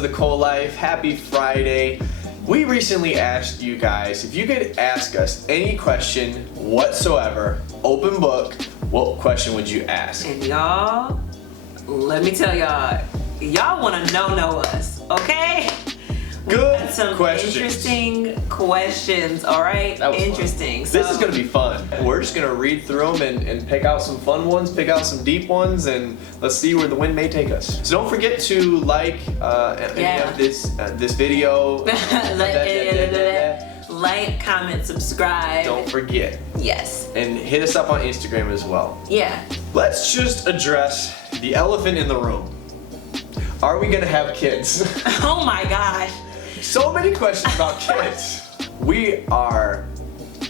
to the Cole Life. Happy Friday. We recently asked you guys if you could ask us any question whatsoever, open book, what question would you ask? And y'all, let me tell y'all want to know us, okay? Good some questions. Interesting questions, all right? That was interesting. Fun. This is going to be fun. We're just going to read through them and pick out some fun ones, pick out some deep ones, and let's see where the wind may take us. So don't forget to like any of this video. Like, comment, subscribe. Don't forget. Yes. And hit us up on Instagram as well. Yeah. Let's just address the elephant in the room. Are we going to have kids? Oh my gosh. So many questions about kids. We are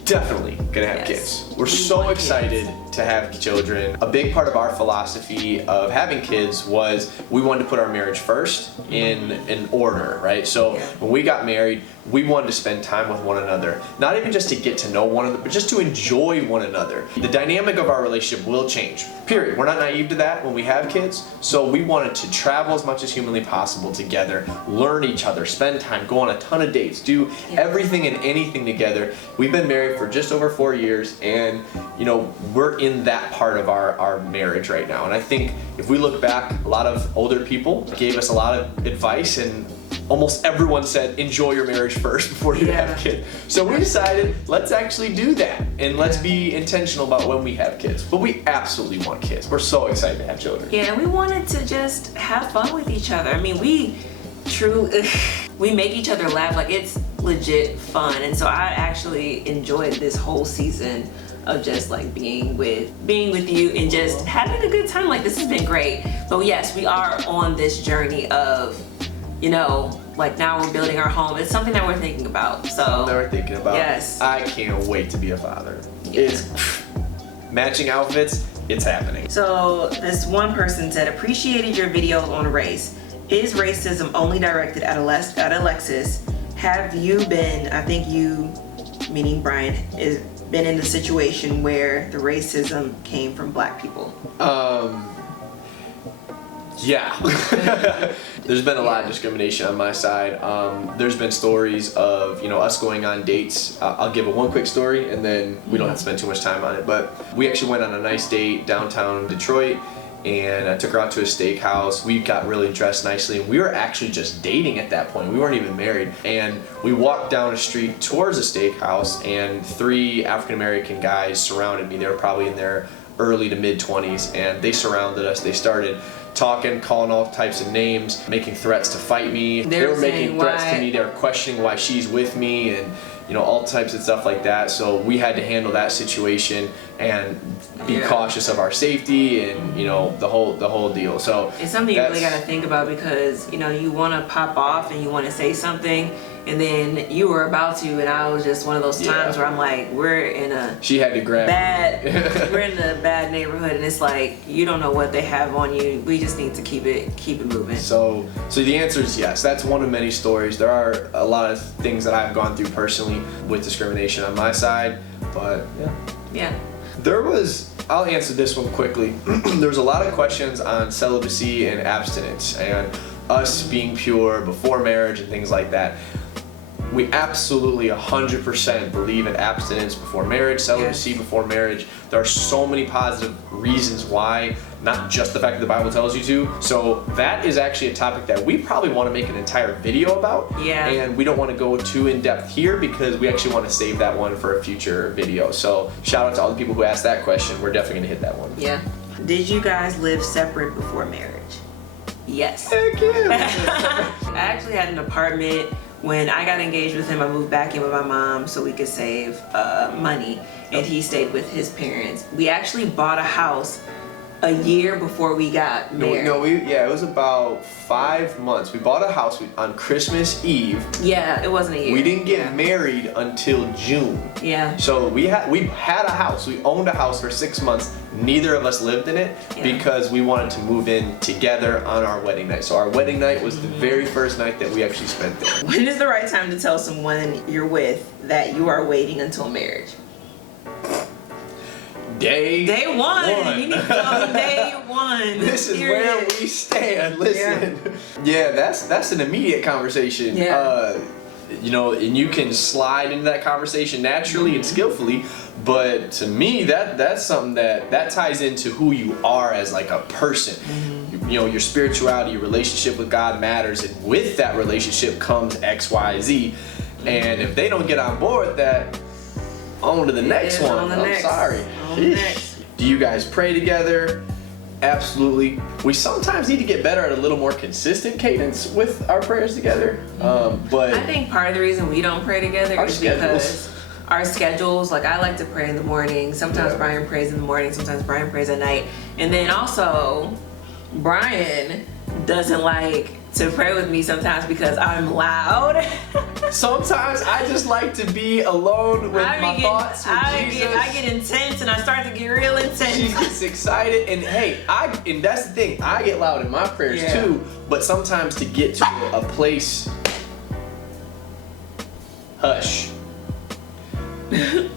definitely gonna have kids. We're so excited to have children. A big part of our philosophy of having kids was we wanted to put our marriage first in order, right? So when we got married, we wanted to spend time with one another. Not even just to get to know one another, but just to enjoy one another. The dynamic of our relationship will change, period. We're not naive to that when we have kids. So we wanted to travel as much as humanly possible together, learn each other, spend time, go on a ton of dates, do everything and anything together. We've been married for just over 4 years, and you know, we're in that part of our marriage right now. And I think if we look back, a lot of older people gave us a lot of advice, and almost everyone said enjoy your marriage first before you have kids. So we decided let's actually do that, and let's be intentional about when we have kids. But we absolutely want kids. We're so excited to have children. Yeah, we wanted to just have fun with each other. I mean, we make each other laugh. Like, it's legit fun. And so I actually enjoyed this whole season of just like being with you and just having a good time. Like, this has been great. But yes, we are on this journey of, you know, like now we're building our home. It's something that we're thinking about. So we're thinking about. Yes. I can't wait to be a father. Yeah. It's matching outfits. It's happening. So this one person said, appreciated your videos on race. Is racism only directed at Alexis? Have you been, I think you, meaning Brian, is been in the situation where the racism came from black people? Yeah. There's been a lot of discrimination on my side. There's been stories of, you know, us going on dates. I'll give one quick story and then we don't have to spend too much time on it. But we actually went on a nice date downtown Detroit, and I took her out to a steakhouse. We got really dressed nicely, and we were actually just dating at that point. We weren't even married. And we walked down a street towards a steakhouse, and 3 African American guys surrounded me. They were probably in their early to mid 20s, and they surrounded us. They started talking, calling all types of names, making threats to fight me. They were making threats to me. They were questioning why she's with me, and you know, all types of stuff like that. So we had to handle that situation and be cautious of our safety, and you know, the whole deal. So it's something you really got to think about, because you know, you want to pop off and you want to say something, and then you were about to, and I was just one of those times where I'm like, we're in a bad neighborhood, and it's like you don't know what they have on you. We just need to keep it moving. So the answer is yes. That's one of many stories. There are a lot of things that I've gone through personally with discrimination on my side, but I'll answer this one quickly. There was a lot of questions on celibacy and abstinence and us being pure before marriage and things like that. We absolutely 100% believe in abstinence before marriage, celibacy before marriage. There are so many positive reasons why, not just the fact that the Bible tells you to. So that is actually a topic that we probably want to make an entire video about. Yeah. And we don't want to go too in depth here because we actually want to save that one for a future video. So shout out to all the people who asked that question. We're definitely going to hit that one. Yeah. Did you guys live separate before marriage? Yes. Heck yeah. I actually had an apartment. When I got engaged with him, I moved back in with my mom so we could save money, and he stayed with his parents. We actually bought a house a year before we got married. It was about 5 months. We bought a house on Christmas Eve. Yeah, it wasn't a year. We didn't get married until June. Yeah. So we had a house. We owned a house for 6 months. Neither of us lived in it because we wanted to move in together on our wedding night. So our wedding night was the very first night that we actually spent there. When is the right time to tell someone you're with that you are waiting until marriage? Day one. You need to tell them day one. This is where we stand. Listen. Yeah, that's an immediate conversation. Yeah. You know, and you can slide into that conversation naturally and skillfully, but to me that's something that ties into who you are as like a person. You know, your spirituality, your relationship with God matters, and with that relationship comes XYZ. And if they don't get on board with that, on to the next one. I'm sorry. Do you guys pray together? Absolutely. We sometimes need to get better at a little more consistent cadence with our prayers together. But I think part of the reason we don't pray together is because our schedules, like I like to pray in the morning. Sometimes Brian prays in the morning, sometimes Brian prays at night. And then also, Brian doesn't like to pray with me sometimes because I'm loud. Sometimes I just like to be alone with my thoughts with Jesus. I get intense and I start to get real intense. She gets excited, and hey, and that's the thing, I get loud in my prayers too, but sometimes to get to a place, hush.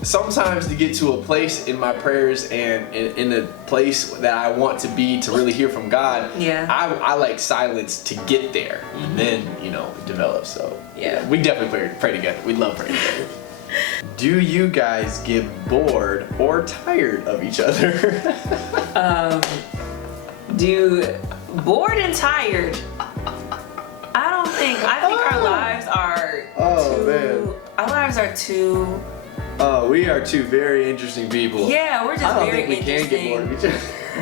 Sometimes to get to a place in my prayers and in a place that I want to be to really hear from God, I like silence to get there, and then, you know, it develops. So we definitely pray together. We love praying together. Do you guys get bored or tired of each other? Bored and tired? I think our lives are our lives are too. We are two very interesting people. Yeah, we're just very interesting. I don't think we can get bored of each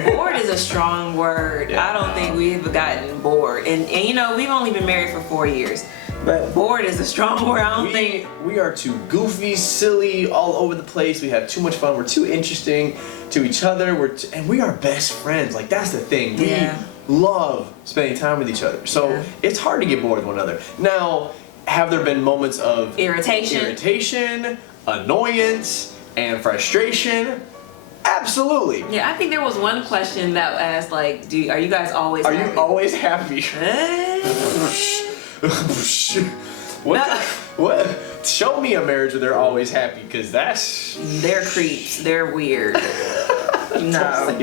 other. Bored is a strong word. Yeah, I don't think we've gotten bored. And you know, we've only been married for 4 years. But bored is a strong word. I don't think. We are too goofy, silly, all over the place. We have too much fun. We're too interesting to each other. And we are best friends. Like, that's the thing. We love spending time with each other. So it's hard to get bored with one another. Now, have there been moments of irritation, annoyance, and frustration? Absolutely. Yeah, I think there was one question that asked, like, are you guys always happy? Are you always happy? What? Show me a marriage where they're always happy, because they're creeps. They're weird. No.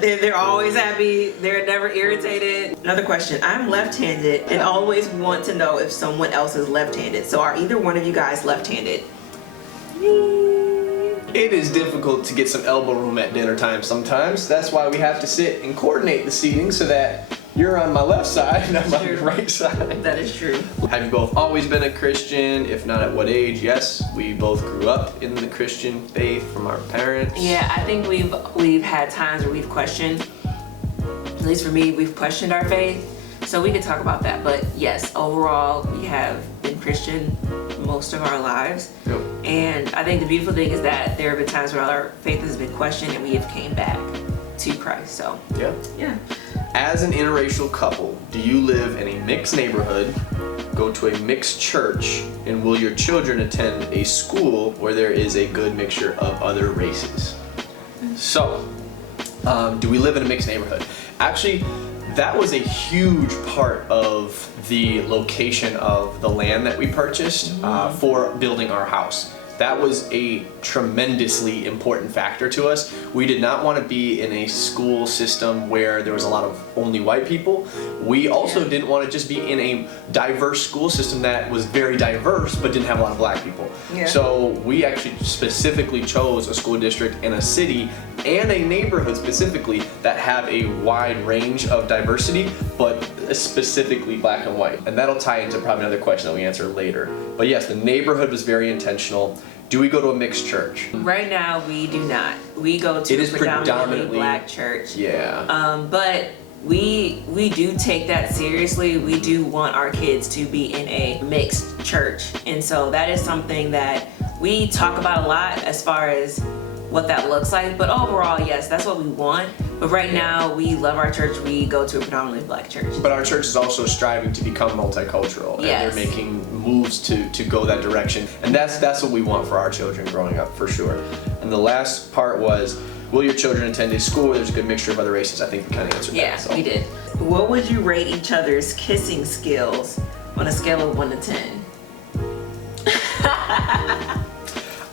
They're always happy. They're never irritated. Another question. I'm left-handed and always want to know if someone else is left-handed. So are either one of you guys left-handed? It is difficult to get some elbow room at dinner time sometimes. That's why we have to sit and coordinate the seating so that you're on my left side and I'm on your right side. That is true. Have you both always been a Christian? If not, at what age? Yes, we both grew up in the Christian faith from our parents. Yeah, I think we've had times where we've questioned, at least for me, we've questioned our faith. So we could talk about that. But yes, overall, we have been Christian most of our lives. Yep. And I think the beautiful thing is that there have been times where our faith has been questioned and we have came back to Christ. So yeah. As an interracial couple, do you live in a mixed neighborhood, go to a mixed church, and will your children attend a school where there is a good mixture of other races? So, do we live in a mixed neighborhood? Actually, that was a huge part of the location of the land that we purchased for building our house. That was a tremendously important factor to us. We did not want to be in a school system where there was a lot of only white people. We also didn't want to just be in a diverse school system that was very diverse but didn't have a lot of black people. So we actually specifically chose a school district in a city and a neighborhood specifically that have a wide range of diversity, but specifically black and white. And that'll tie into probably another question that we answer later. But yes, the neighborhood was very intentional. Do we go to a mixed church? Right now, we do not. We go to a predominantly black church. Yeah. But we do take that seriously. We do want our kids to be in a mixed church. And so that is something that we talk about a lot as far as what that looks like. But overall, yes, that's what we want. But right now, we love our church. We go to a predominantly black church. But our church is also striving to become multicultural. Yes. And they're making moves to go that direction. And that's what we want for our children growing up, for sure. And the last part was, will your children attend a school where there's a good mixture of other races? I think we kind of answered that. Yeah, we did. What would you rate each other's kissing skills on a scale of 1 to 10?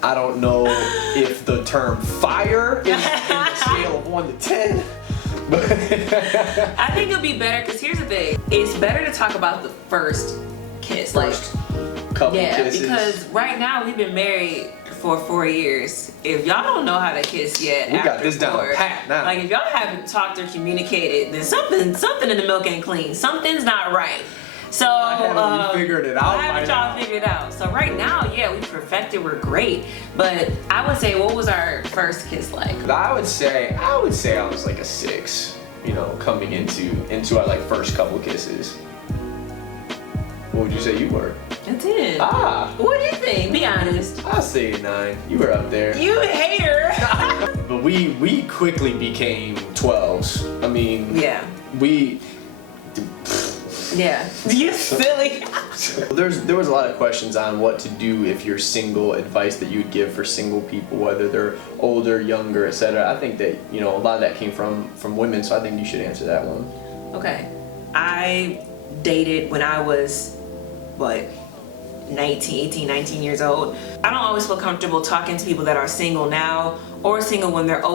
I don't know if the term fire is in the scale of 1 to 10. But I think it'll be better because here's the thing: it's better to talk about the first kiss, first couple kisses. Because right now we've been married for 4 years. If y'all don't know how to kiss yet, We got this down pat now. Like if y'all haven't talked or communicated, then something in the milk ain't clean. Something's not right. So haven't we figured it out I haven't by y'all now? figured it out. So right now, yeah, we perfected. We're great. But I would say, what was our first kiss like? I would say I was like a 6, you know, coming into our like first couple kisses. What would you say you were? A 10. Ah, What do you think? Be honest. I'll say a 9. You were up there. You a hater. But we quickly became 12s. I mean, Yeah. we. Yeah. You silly. There was a lot of questions on what to do if you're single, advice that you'd give for single people, whether they're older, younger, etc. I think that, you know, a lot of that came from women, so I think you should answer that one. Okay. I dated when I was, 18, 19 years old. I don't always feel comfortable talking to people that are single now or single when they're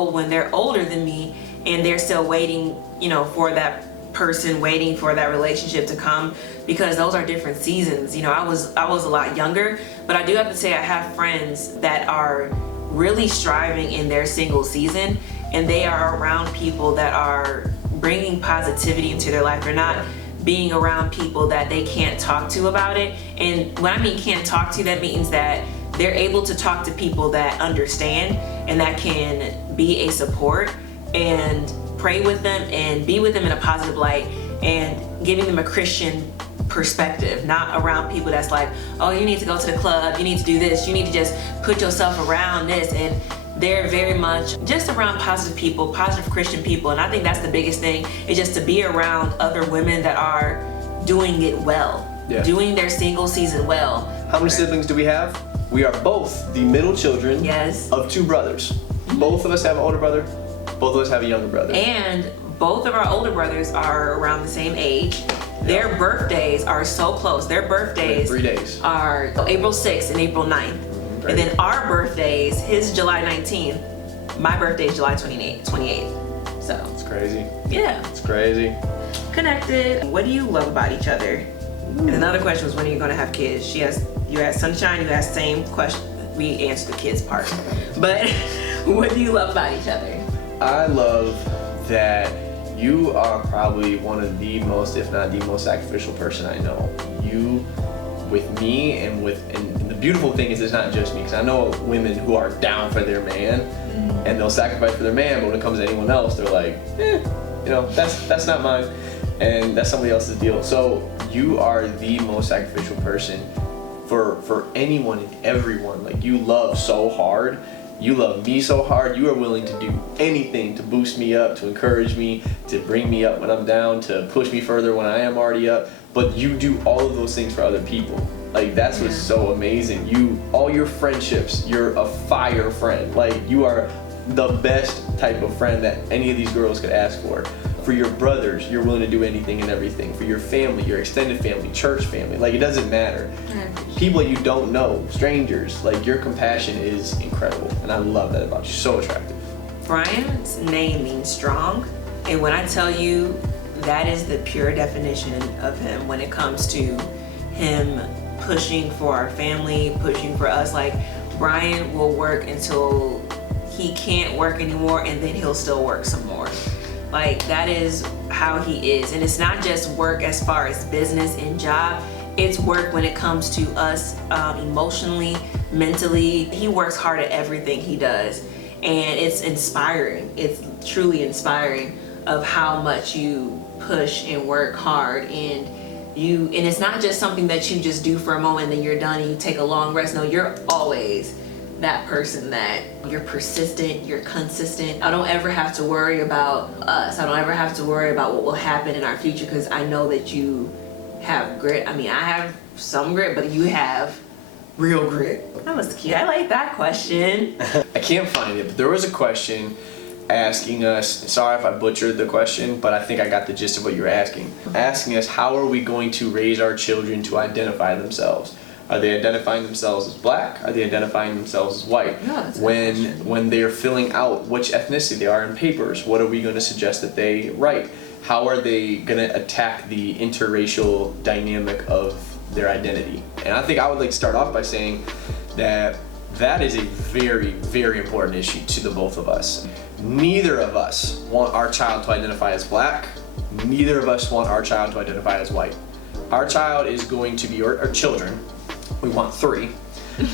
older than me and they're still waiting, you know, for that person, waiting for that relationship to come, because those are different seasons. You know, I was a lot younger, but I do have to say I have friends that are really striving in their single season, and they are around people that are bringing positivity into their life. They're not being around people that they can't talk to about it. And when I mean can't talk to, that means that they're able to talk to people that understand and that can be a support and pray with them and be with them in a positive light and giving them a Christian perspective, not around people that's like, oh, you need to go to the club, you need to do this, you need to just put yourself around this. And they're very much just around positive people, positive Christian people. And I think that's the biggest thing, is just to be around other women that are doing it well, doing their single season well. How many siblings do we have? We are both the middle children of 2 brothers. Both of us have an older brother. Both of us have a younger brother. And both of our older brothers are around the same age. Their birthdays are so close. Their birthdays 3 days. are April 6th and April 9th. And then our birthdays, his July 19th, my birthday is July 28th. So It's crazy. yeah, It's crazy. connected. What do you love about each other? And another question was, when are you gonna have kids? You asked Sunshine, you asked same question. We answered the kids part. But what do you love about each other? I love that you are probably one of the most, if not the most sacrificial person I know. You, with me, and the beautiful thing is it's not just me, because I know women who are down for their man, and they'll sacrifice for their man, but when it comes to anyone else, they're like, you know, that's not mine, and that's somebody else's deal. So you are the most sacrificial person for anyone and everyone. Like, you love so hard. You love me so hard. You are willing to do anything to boost me up, to encourage me, to bring me up when I'm down, to push me further when I am already up. But you do all of those things for other people. Like, that's what's so amazing. All your friendships, you're a fire friend. Like, you are the best type of friend that any of these girls could ask for. For your brothers, you're willing to do anything and everything. For your family, your extended family, church family, like, it doesn't matter. People you don't know, strangers, like, your compassion is incredible. And I love that about you. So attractive. Brian's name means strong. And when I tell you, that is the pure definition of him when it comes to him pushing for our family, pushing for us. Like, Brian will work until he can't work anymore, and then he'll still work some more. Like, that is how he is. And it's not just work as far as business and job, it's work when it comes to us emotionally, mentally. He works hard at everything he does, and it's inspiring. It's truly inspiring of how much you push and work hard, and it's not just something that you just do for a moment and then you're done and you take a long rest. No, you're always that person that you're persistent, you're consistent. I don't ever have to worry about us. I don't ever have to worry about what will happen in our future, because I know that you have grit. I mean, I have some grit, but you have real grit. That was cute. I like that question. I can't find it, but there was a question asking us, sorry if I butchered the question, but I think I got the gist of what you were asking. Asking us, how are we going to raise our children to identify themselves? Are they identifying themselves as black? Are they identifying themselves as white? No, that's a good question. When they're filling out which ethnicity they are in papers, what are we going to suggest that they write? How are they going to attack the interracial dynamic of their identity? And I think I would like to start off by saying that is a very, very important issue to the both of us. Neither of us want our child to identify as black. Neither of us want our child to identify as white. Our child is going to be, or children, we want 3.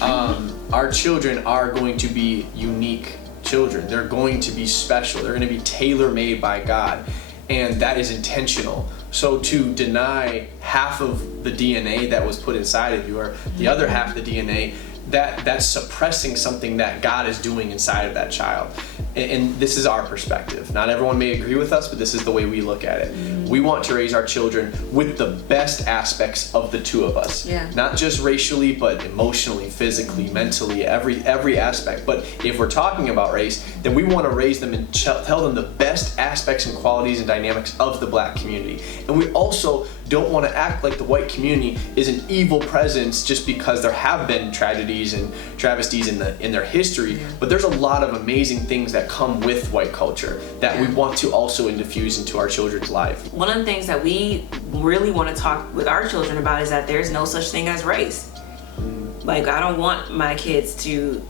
Our children are going to be unique children. They're going to be special. They're going to be tailor-made by God. And that is intentional. So to deny half of the DNA that was put inside of you, or the other half of the DNA, that's suppressing something that God is doing inside of that child. And this is our perspective. Not everyone may agree with us, but this is the way we look at it. We want to raise our children with the best aspects of the two of us. Yeah. Not just racially, but emotionally, physically, mentally, every aspect. But if we're talking about race, then we want to raise them and tell them the best aspects and qualities and dynamics of the black community. And we also don't want to act like the white community is an evil presence just because there have been tragedies and travesties in their history. But there's a lot of amazing things that come with white culture that we want to also infuse into our children's life. One of the things that we really want to talk with our children about is that there's no such thing as race. Like, I don't want my kids to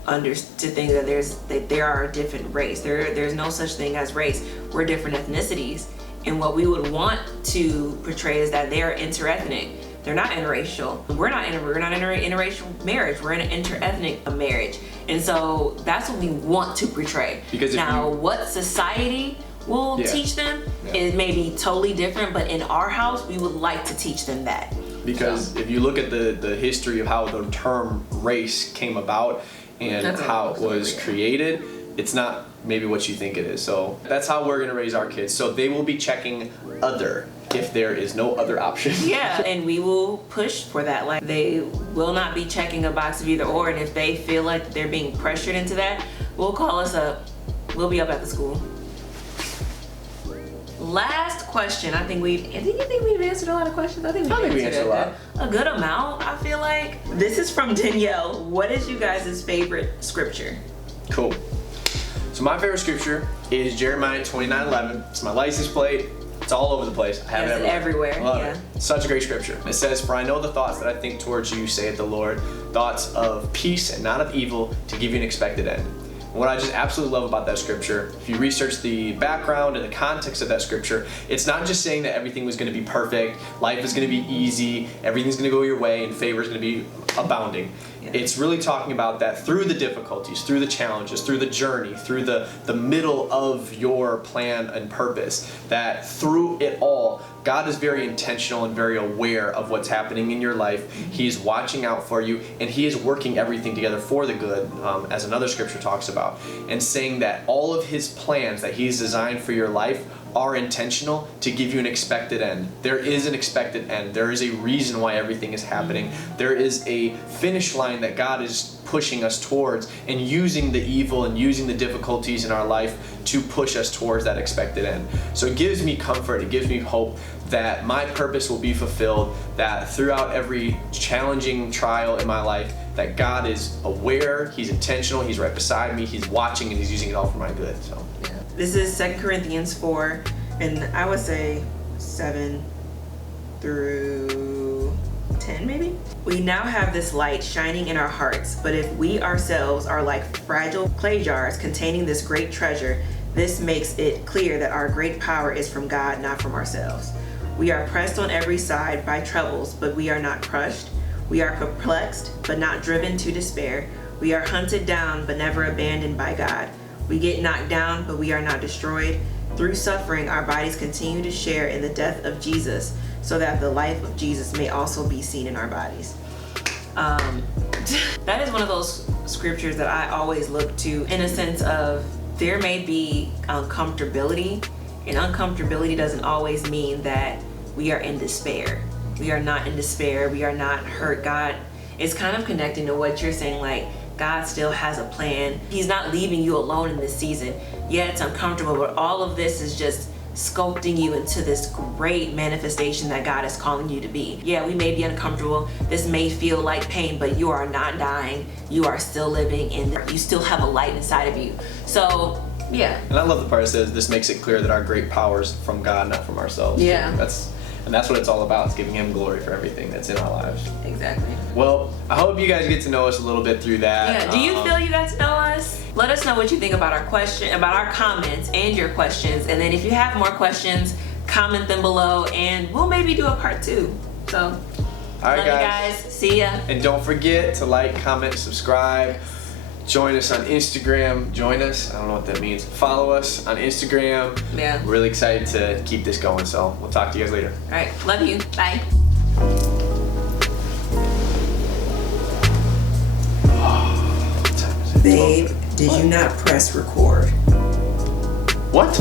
think that there are a different race. There's no such thing as race. We're different ethnicities. And what we would want to portray is that they're interethnic. They're not interracial. We're not in an interracial marriage. We're in an interethnic marriage. And so that's what we want to portray. Because what society will teach them is maybe totally different, but in our house, we would like to teach them that. Because if you look at the history of how the term race came about and how it was created, it's not maybe what you think it is. So that's how we're gonna raise our kids. So they will be checking other if there is no other option. Yeah, and we will push for that. Like, they will not be checking a box of either or, and if they feel like they're being pressured into that, we'll call us up. We'll be up at the school. Last question. Do you think we've answered a lot of questions? I think we answered a good amount, I feel like. This is from Danielle. What is you guys' favorite scripture? Cool. So my favorite scripture is Jeremiah 29:11. It's my license plate. It's all over the place. I have it everywhere. Love it. Such a great scripture. It says, "For I know the thoughts that I think towards you, saith the Lord, thoughts of peace and not of evil, to give you an expected end." And what I just absolutely love about that scripture, if you research the background and the context of that scripture, it's not just saying that everything was going to be perfect, life is going to be easy, everything's going to go your way, and favor is going to be abounding. It's really talking about that through the difficulties, through the challenges, through the journey, through the middle of your plan and purpose, that through it all, God is very intentional and very aware of what's happening in your life. He's watching out for you, and He is working everything together for the good, as another scripture talks about, and saying that all of His plans that He's designed for your life are intentional to give you an expected end. There is an expected end. There is a reason why everything is happening. There is a finish line that God is pushing us towards, and using the evil and using the difficulties in our life to push us towards that expected end. So it gives me comfort, it gives me hope that my purpose will be fulfilled, that throughout every challenging trial in my life, that God is aware, He's intentional, He's right beside me, He's watching, and He's using it all for my good. So this is 2 Corinthians 4, and I would say 7 through 10 maybe. "We now have this light shining in our hearts, but if we ourselves are like fragile clay jars containing this great treasure, this makes it clear that our great power is from God, not from ourselves. We are pressed on every side by troubles, but we are not crushed. We are perplexed, but not driven to despair. We are hunted down, but never abandoned by God. We get knocked down, but we are not destroyed. Through suffering, our bodies continue to share in the death of Jesus, so that the life of Jesus may also be seen in our bodies." That is one of those scriptures that I always look to, in a sense of there may be uncomfortability, and uncomfortability doesn't always mean that we are in despair. We are not in despair. We are not hurt. God is kind of connecting to what you're saying, like, God still has a plan. He's not leaving you alone in this season. Yeah, it's uncomfortable, but all of this is just sculpting you into this great manifestation that God is calling you to be. Yeah, we may be uncomfortable. This may feel like pain, but you are not dying. You are still living, and you still have a light inside of you. So, yeah. And I love the part that says this makes it clear that our great power is from God, not from ourselves. Yeah. That's what it's all about. It's giving Him glory for everything that's in our lives. Exactly. Well, I hope you guys get to know us a little bit through that. Yeah. Do you feel you got to know us? Let us know what you think about our comments and your questions. And then if you have more questions, comment them below, and we'll maybe do a part 2. So, all right, love you guys. See ya. And don't forget to like, comment, subscribe. Join us on Instagram. Join us. I don't know what that means. Follow us on Instagram. Yeah. We're really excited to keep this going. So we'll talk to you guys later. All right. Love you. Bye. Babe, did you not press record? What?